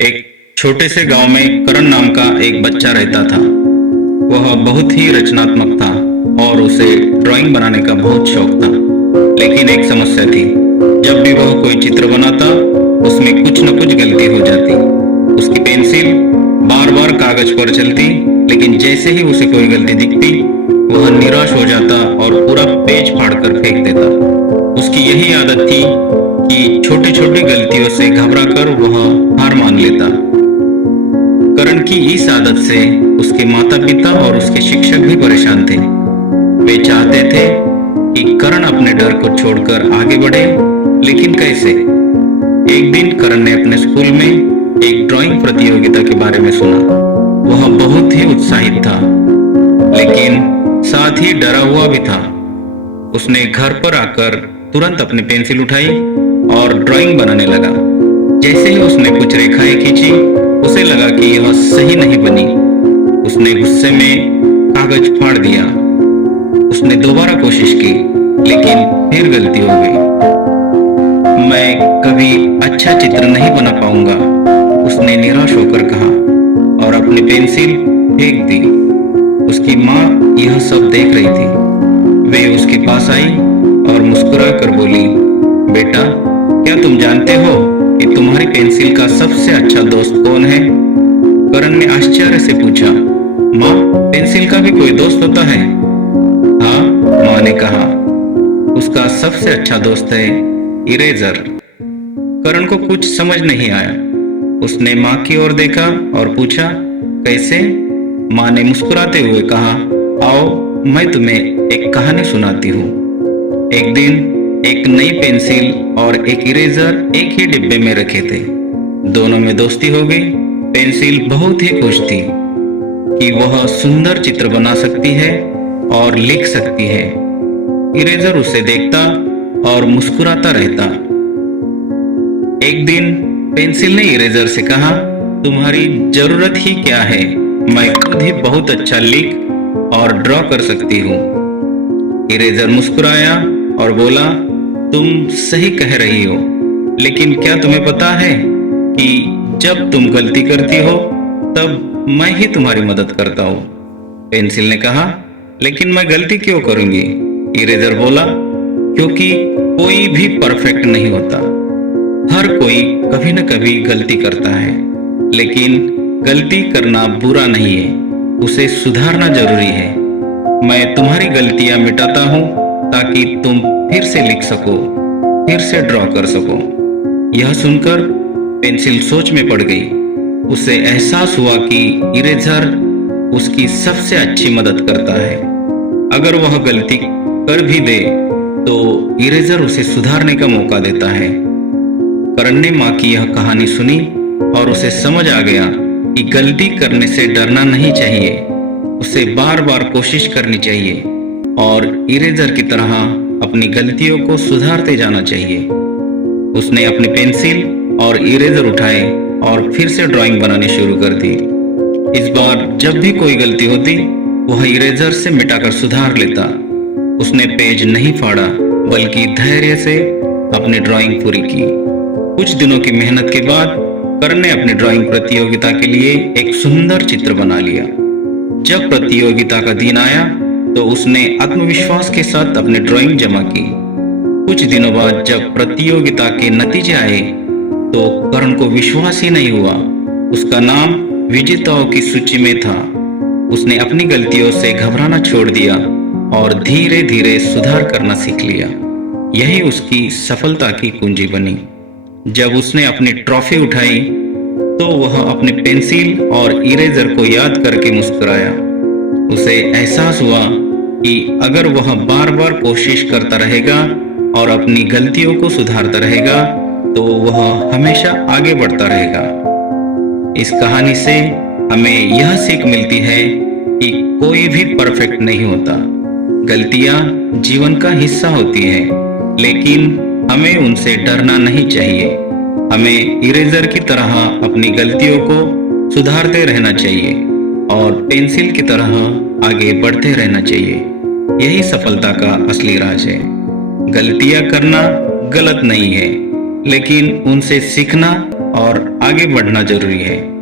एक छोटे से गांव में करण नाम का एक बच्चा रहता था। वह बहुत ही रचनात्मक था और उसे ड्राइंग बनाने का बहुत शौक था। लेकिन एक समस्या थी, जब भी वह कोई चित्र बनाता उसमें कुछ न कुछ गलती हो जाती। उसकी पेंसिल बार बार कागज पर चलती, लेकिन जैसे ही उसे कोई गलती दिखती वह निराश हो जाता और पूरा पेज फाड़कर फेंक देता। उसकी यही आदत थी कि छोटी छोटी गलतियों से घबराकर वह हार मान लेता। करण की इस आदत से उसके माता पिता और उसके शिक्षक भी परेशान थे। वे चाहते थे कि करण अपने डर को छोड़कर आगे बढ़े, लेकिन कैसे? एक दिन करण ने अपने स्कूल में एक ड्राइंग प्रतियोगिता के बारे में सुना। वह बहुत ही उत्साहित था, लेकिन साथ ही डरा हुआ भी था। उसने घर पर आकर तुरंत अपनी पेंसिल उठाई और ड्राइंग बनाने लगा। जैसे ही उसने कुछ रेखाएं खींची, उसे लगा कि यह सही नहीं बनी। उसने गुस्से में कागज फाड़ दिया। उसने दोबारा कोशिश की, लेकिन फिर गलती हो गई। मैं कभी अच्छा चित्र नहीं बना पाऊंगा, उसने निराश होकर कहा और अपनी पेंसिल फेंक दी। उसकी माँ यह सब देख रही थी। वे उसके पास आई और मुस्कुरा कर बोली, बेटा, क्या तुम जानते हो कि तुम्हारी पेंसिल का सबसे अच्छा दोस्त कौन है? करण ने आश्चर्य से पूछा, माँ, पेंसिल का भी कोई दोस्त होता है? हाँ, माँ ने कहा, उसका सबसे अच्छा दोस्त है इरेजर। करण को कुछ समझ नहीं आया। उसने माँ की ओर देखा और पूछा, कैसे? माँ ने मुस्कुराते हुए कहा, आओ, मैं तुम्हें एक कहानी सुनाती हूँ। एक दिन एक नई पेंसिल और एक इरेजर एक ही डिब्बे में रखे थे। दोनों में दोस्ती हो गई। पेंसिल बहुत ही खुश थी कि वह सुंदर चित्र बना सकती है और लिख सकती है। इरेजर उसे देखता और मुस्कुराता रहता। एक दिन पेंसिल ने इरेजर से कहा, तुम्हारी जरूरत ही क्या है? मैं खुद ही बहुत अच्छा लिख और ड्रॉ कर सकती हूँ। इरेजर मुस्कुराया और बोला, तुम सही कह रही हो, लेकिन क्या तुम्हें पता है कि जब तुम गलती करती हो तब मैं ही तुम्हारी मदद करता हूँ? पेंसिल ने कहा, लेकिन मैं गलती क्यों करूंगी? इरेजर बोला, क्योंकि कोई भी परफेक्ट नहीं होता। हर कोई कभी न कभी गलती करता है, लेकिन गलती करना बुरा नहीं है, उसे सुधारना जरूरी है। मैं तुम्हारी गलतियां मिटाता हूँ ताकि तुम फिर से लिख सको, फिर से ड्रॉ कर सको। यह सुनकर पेंसिल सोच में पड़ गई। उसे एहसास हुआ कि इरेजर उसकी सबसे अच्छी मदद करता है। अगर वह गलती कर भी दे तो इरेजर उसे सुधारने का मौका देता है। करण ने माँ की यह कहानी सुनी और उसे समझ आ गया कि गलती करने से डरना नहीं चाहिए, उसे बार बार कोशिश करनी चाहिए और इरेजर की तरह अपनी गलतियों को सुधारते जाना चाहिए। उसने अपनी पेंसिल और इरेजर उठाए और फिर से ड्राइंग बनानी शुरू कर दी। इस बार जब भी कोई गलती होती वह इरेजर से मिटाकर सुधार लेता। उसने पेज नहीं फाड़ा, बल्कि धैर्य से अपनी ड्राइंग पूरी की। कुछ दिनों की मेहनत के बाद करण ने अपनी ड्राइंग प्रतियोगिता के लिए एक सुंदर चित्र बना लिया। जब प्रतियोगिता का दिन आया तो उसने आत्मविश्वास के साथ अपनी ड्राइंग जमा की। कुछ दिनों बाद जब प्रतियोगिता के नतीजे आए तो करण को विश्वास ही नहीं हुआ। उसका नाम विजेताओं की सूची में था। उसने अपनी गलतियों से घबराना छोड़ दिया और धीरे धीरे सुधार करना सीख लिया। यही उसकी सफलता की कुंजी बनी। जब उसने अपनी ट्रॉफी उठाई तो वह अपनी पेंसिल और इरेजर को याद करके मुस्कुराया। उसे एहसास हुआ कि अगर वह बार बार कोशिश करता रहेगा और अपनी गलतियों को सुधारता रहेगा तो वह हमेशा आगे बढ़ता रहेगा। इस कहानी से हमें यह सीख मिलती है कि कोई भी परफेक्ट नहीं होता। गलतियां जीवन का हिस्सा होती हैं, लेकिन हमें उनसे डरना नहीं चाहिए। हमें इरेजर की तरह अपनी गलतियों को सुधारते रहना चाहिए और पेंसिल की तरह आगे बढ़ते रहना चाहिए। यही सफलता का असली राज है। गलतियां करना गलत नहीं है, लेकिन उनसे सीखना और आगे बढ़ना जरूरी है।